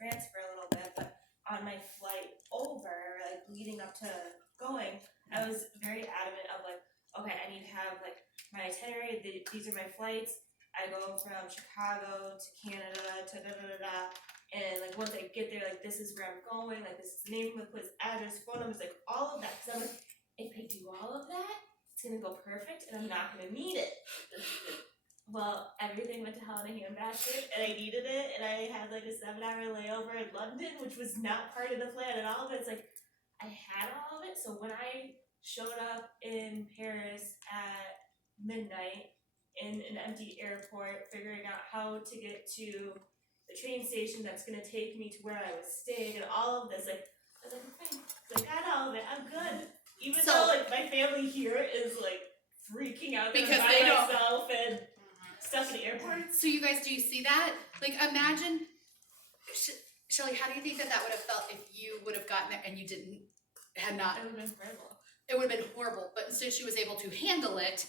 France for a little bit, but on my flight over, like leading up to going, I was very adamant of like, okay, I need to have like my itinerary. These are my flights. I go from Chicago to Canada to da da da da. And like once I get there, like this is where I'm going. Like this is the name of the place, address, phone numbers, like all of that. Because I'm like, if I do all of that, it's gonna go perfect, and I'm not gonna need it. Well, everything went to hell in a handbasket, and I needed it, and I had like a 7-hour layover in London, which was not part of the plan at all, but it's like, I had all of it, so when I showed up in Paris at midnight, in an empty airport, figuring out how to get to the train station that's gonna take me to where I was staying, and all of this, like, I was like, okay, so I got all of it, I'm good. Even though, like, my family here is, like, freaking out because by they myself and stuff in the airport. So you guys, do you see that? Like, imagine, Shelly, how do you think that would have felt if you would have gotten it and you had not? It would have been horrible. It would have been horrible, but instead she was able to handle it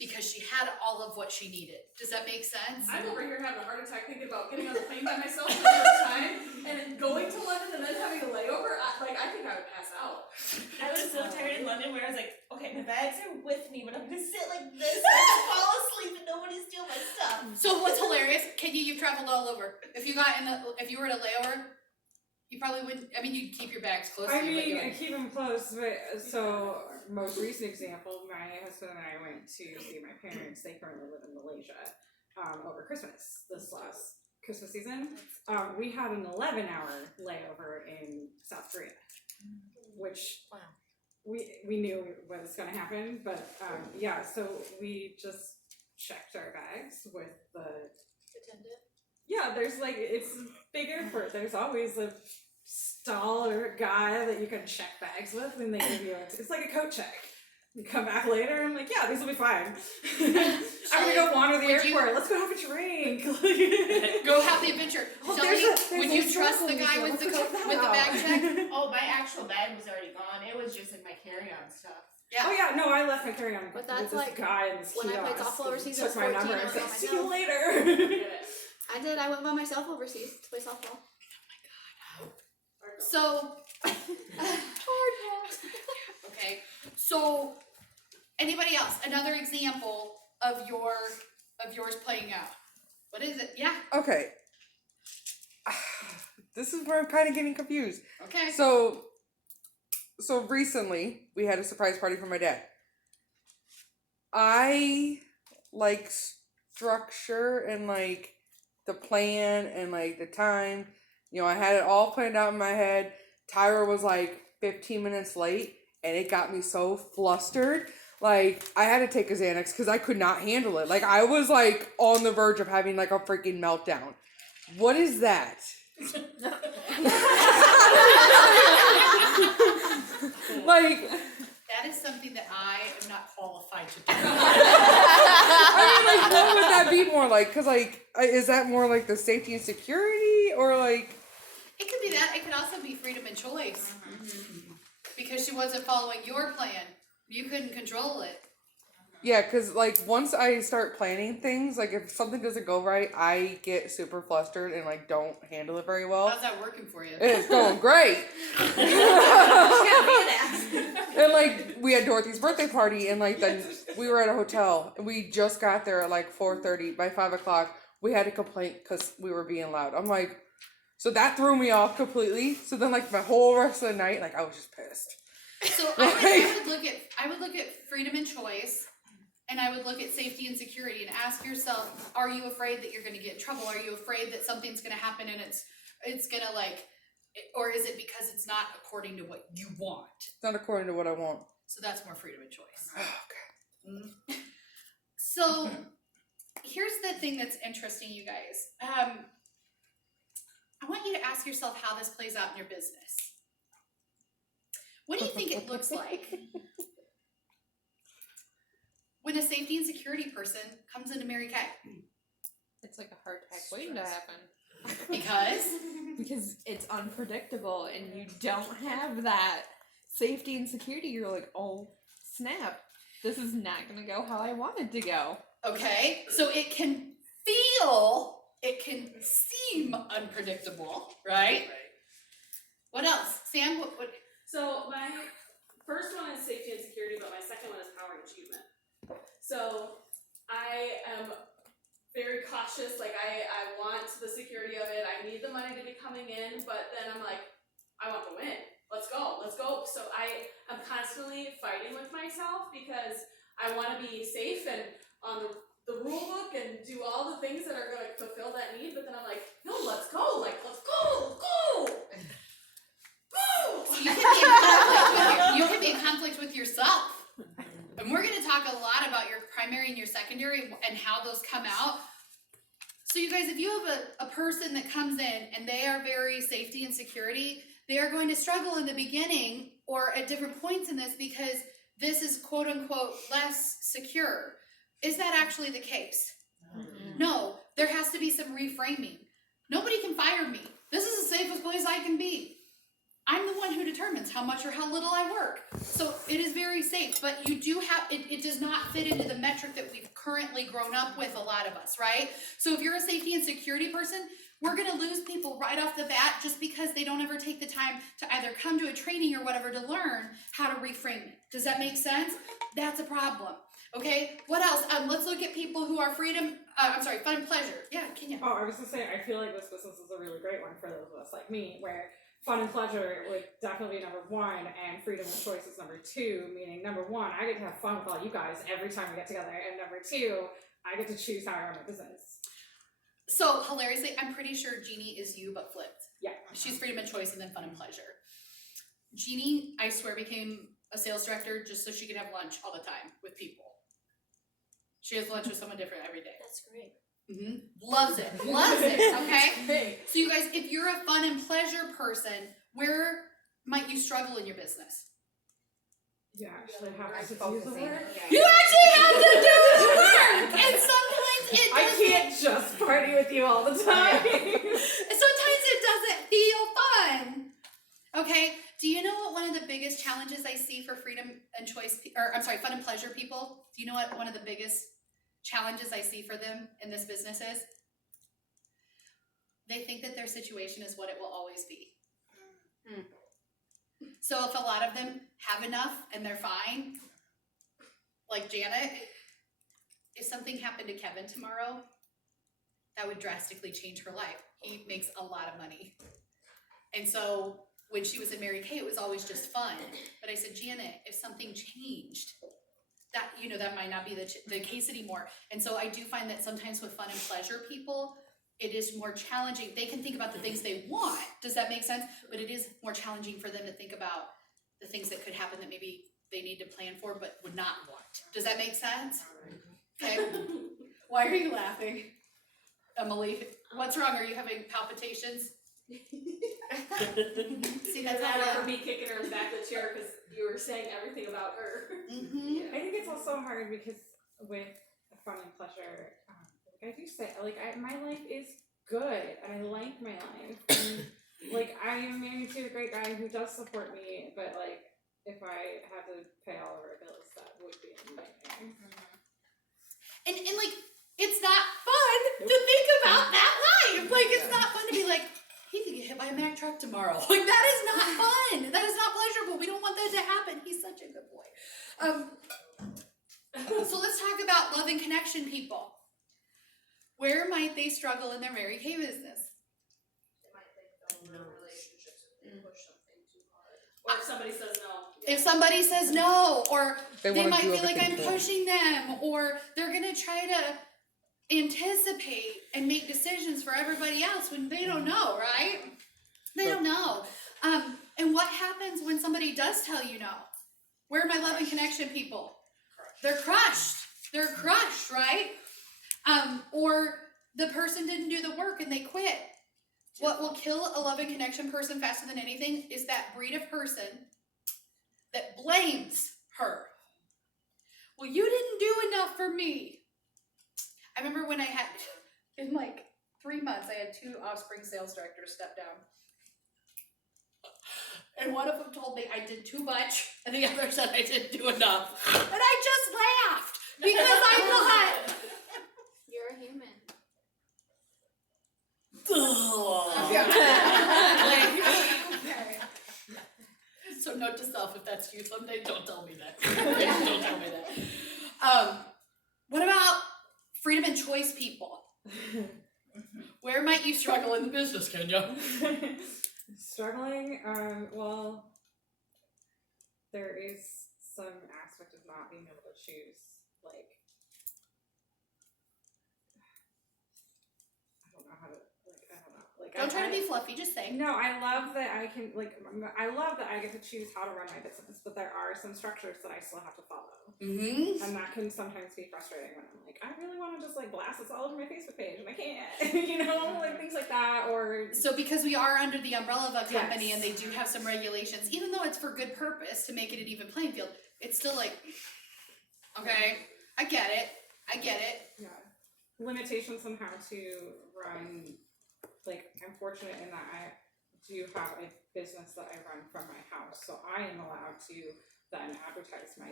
because she had all of what she needed. Does that make sense? I'm over here having a heart attack thinking about getting on the plane by myself for the first time and then going to London and then having a layover. I think I would pass out. I was so tired in London where I was like, okay, my bags are with me, but I'm gonna sit like this and fall asleep and nobody's steal my stuff. So what's hilarious, you've traveled all over. If you were in a layover, you probably wouldn't. I mean, you'd keep your bags close to you. I keep them close, but so most recent example, my husband and I went to see my parents. They currently live in Malaysia over Christmas, this last Christmas season. We had an 11-hour layover in South Korea, which we knew was going to happen, but yeah, so we just checked our bags with the Attendant? Yeah, there's like, it's big airport. There's always a stall or a guy that you can check bags with, and they give you it's like a coat check. You come back later, I'm like, yeah, these will be fine. I'm gonna go wander the airport. Let's go have a drink. Go have the adventure. Oh, Shelly, would you trust the guy with the bag check? Oh, my actual bag was already gone. It was just like my carry-on stuff. Yeah. Oh yeah, no, I left my carry-on But that's with this like guy in this when I played kiosk softball overseas, and I was took my 14, number I and was said, by see you myself. later. I did. I went by myself overseas to play softball. So, okay. So, anybody else? Another example of yours playing out. What is it? Yeah. Okay. This is where I'm kind of getting confused. Okay. So recently we had a surprise party for my dad. I like structure and like the plan and like the time. You know, I had it all planned out in my head. Tyra was like 15 minutes late and it got me so flustered. Like, I had to take a Xanax because I could not handle it. Like, I was like on the verge of having like a freaking meltdown. What is that? Like, that is something that I am not qualified to do. I mean, like, what would that be more like? Because, like, is that more like the safety and security, or like? It could be that. It could also be freedom and choice. Because she wasn't following your plan. You couldn't control it. Yeah, because, like, once I start planning things, like, if something doesn't go right, I get super flustered and, like, don't handle it very well. How's that working for you? It's going great. And, like, we had Dorothy's birthday party, and, like, then we were at a hotel, and we just got there at, like, 4:30. By 5 o'clock, we had a complaint because we were being loud. I'm like, so that threw me off completely. So then, like, my whole rest of the night, like, I was just pissed. So I would look at freedom and choice, and I would look at safety and security, and ask yourself: are you afraid that you're going to get in trouble? Are you afraid that something's going to happen and it's going to like, or is it because it's not according to what you want? It's not according to what I want. So that's more freedom and choice. Okay. So here's the thing that's interesting, you guys. I want you to ask yourself how this plays out in your business. What do you think it looks like when a safety and security person comes into Mary Kay? It's like a heart attack waiting to happen. Because it's unpredictable and you don't have that safety and security. You're like, oh snap, this is not gonna go how I want it to go. okay, so it can feel, it can seem unpredictable, right? What else? Sam, what So my first one is safety and security, but my second one is power and achievement. So I am very cautious, like I want the security of it, I need the money to be coming in, but then I'm like, I want the win. Let's go. So I am constantly fighting with myself because I want to be safe and on the rule book and do all the things that are going to fulfill that need, but then I'm like, no, let's go. Like, let's go. you can be in conflict with yourself. And we're going to talk a lot about your primary and your secondary and how those come out. So you guys, if you have a person that comes in and they are very safety and security, they are going to struggle in the beginning or at different points in this because this is quote unquote less secure. Is that actually the case? No, there has to be some reframing. Nobody can fire me. This is the safest place I can be. I'm the one who determines how much or how little I work. So it is very safe, but you do have, it does not fit into the metric that we've currently grown up with, a lot of us, right? So if you're a safety and security person, we're gonna lose people right off the bat just because they don't ever take the time to either come to a training or whatever to learn how to reframe it. Does that make sense? That's a problem. Okay, what else? Let's look at people who are fun and pleasure. Yeah, Kenya. Oh, I was gonna say, I feel like this business is a really great one for those of us like me, where fun and pleasure would definitely be number one, and freedom of choice is number two, meaning number one, I get to have fun with all you guys every time we get together, and number two, I get to choose how I run my business. So, hilariously, I'm pretty sure Jeannie is you, but flipped. Yeah. She's freedom of choice and then fun and pleasure. Jeannie, I swear, became a sales director just so she could have lunch all the time with people. She has lunch with someone different every day. That's great. Loves it, okay? So you guys, if you're a fun and pleasure person, where might you struggle in your business? You actually have to do the work. You actually have to do the work! And sometimes it doesn't. I can't just party with you all the time. Sometimes it doesn't feel fun. Okay, do you know what one of the biggest challenges I see for freedom and choice, fun and pleasure people? Do you know what one of the biggest challenges I see for them in this business is? They think that their situation is what it will always be. So if a lot of them have enough and they're fine, like Janet, if something happened to Kevin tomorrow, that would drastically change her life. He makes a lot of money. And so when she was in Mary Kay, it was always just fun. But I said, Janet, if something changed, that, that might not be the case anymore. And so I do find that sometimes with fun and pleasure people, it is more challenging. They can think about the things they want. Does that make sense? But it is more challenging for them to think about the things that could happen that maybe they need to plan for but would not want. Does that make sense? Okay. Why are you laughing? Emily, what's wrong? Are you having palpitations? See, that's that not for me kicking her in the back of the chair because you were saying everything about her. I think it's also hard because with fun and pleasure, like I do say, my life is good and I like my life. And, I am married to a great guy who does support me, but if I had to pay all of our bills, that would be a nightmare. And it's not fun to think about that life. It's not fun to be like, he could get hit by a Mack truck tomorrow. That is not fun. That is not pleasurable. We don't want that to happen. He's such a good boy. So let's talk about love and connection people. Where might they struggle in their Mary Kay business? They might think they'll ruin relationships if they push something too hard. Or if somebody says no. If somebody says no, or they wanna might do feel like I'm everything for 'em. pushing them, or they're gonna try to anticipate and make decisions for everybody else when they don't know, right? They don't know. And what happens when somebody does tell you no? Where are my love and connection people? They're crushed. They're crushed, right? Or the person didn't do the work and they quit. What will kill a love and connection person faster than anything is that breed of person that blames her. Well, you didn't do enough for me. I remember when I had, in 3 months, I had 2 offspring sales directors step down. And one of them told me I did too much, and the other said I didn't do enough. And I just laughed, because I thought, You're a human. ugh. So note to self, if that's you someday, don't tell me that. Don't tell me that. What about freedom and choice people? Where might you struggle in the business, Kenya? Struggling, well, there is some aspect of not being able to choose, like, I don't know how to, like, Don't try to be fluffy, just say. No, I love that I can, like, I love that I get to choose how to run my business, but there are some structures that I still have to follow. Mm-hmm. And that can sometimes be frustrating when I'm like, I really want to just, like, blast this all over my Facebook page, and I can't, you know, like, things like that, or... So because we are under the umbrella of a company Yes. and they do have some regulations, even though it's for good purpose to make it an even playing field, it's still like, okay, I get it. Yeah. Limitations on how to run, like, I'm fortunate in that I do have a business that I run from my house, so I am allowed to then advertise my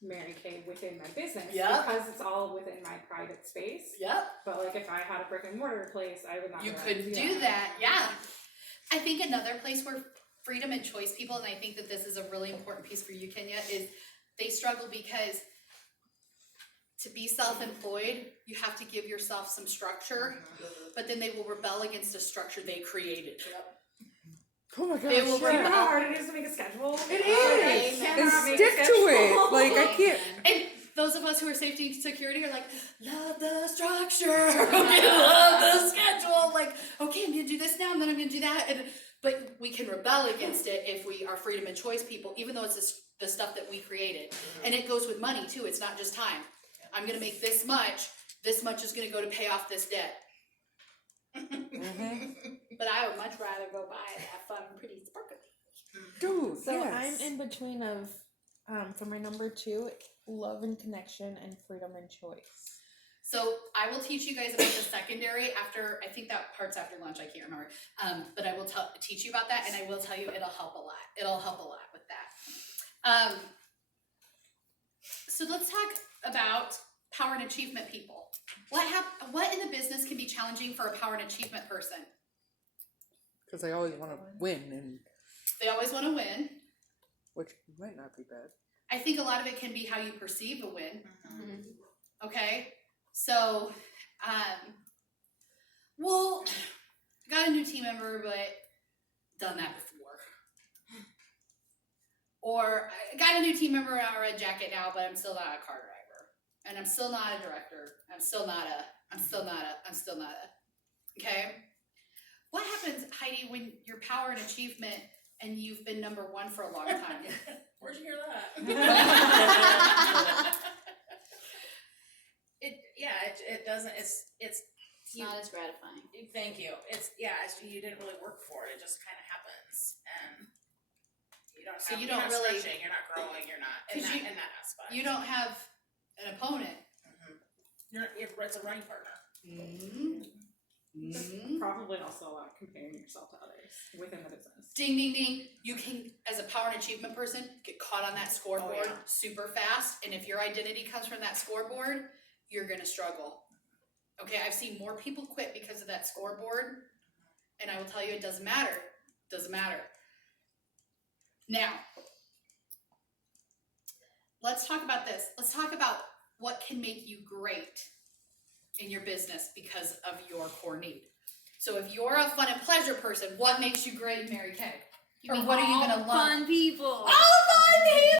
Mary Kay within my business Yeah. because it's all within my private space. Yep. But, like, if I had a brick and mortar place, I would not You be allowed couldn't to do that, yeah. I think another place where freedom and choice people, and I think that this is a really important piece for you, Kenya, is they struggle because to be self-employed, you have to give yourself some structure, but then they will rebel against a structure they created. Oh my gosh, They will You know yeah. how hard it is to make a schedule? It I is. cannot And make a stick to it. schedule. Like, I can't. And those of us who are safety and security are like, love the structure, love the schedule, like, okay, I'm gonna do this now, and then I'm gonna do that, but we can rebel against it if we are freedom and choice people, even though it's the stuff that we created. And it goes with money too, it's not just time. I'm gonna make this much is gonna go to pay off this debt. But I would much rather go buy that fun, pretty sparkly. Dude, So yes. I'm in between of, for my number 2, love and connection and freedom and choice. So I will teach you guys about the secondary after, I think that part's after lunch, I can't remember. But I will teach you about that, and I will tell you it'll help a lot. It'll help a lot with that. So let's talk about power and achievement people. What in the business can be challenging for a power and achievement person? Because I always want to win, and They always want to win. which might not be bad. I think a lot of it can be how you perceive a win. Okay, so, well, got a new team member, but done that before. Or I got a new team member and I'm a red jacket now, but I'm still not a car driver, and I'm still not a director. I'm still not a. Okay, what happens, Heidi, when your power and achievement and you've been number 1 for a long time? Where'd you hear that? It doesn't, it's Not as gratifying. thank you. You didn't really work for it, it just kinda happens, and you don't So have, you you're don't not really- stretching, you're not growing, you're not, in 'Cause that aspect. You don't have an opponent. It's a running partner. Probably also comparing yourself to others within the business. Ding, ding, ding. You can, as a power and achievement person, get caught on that scoreboard yeah. super fast. And if your identity comes from that scoreboard, you're going to struggle. Okay, I've seen more people quit because of that scoreboard. And I will tell you, it doesn't matter. Doesn't matter. Now, let's talk about this. Let's talk about what can make you great in your business because of your core need. So if you're a fun and pleasure person, what makes you great in Mary Kay? Or what are you gonna love? Fun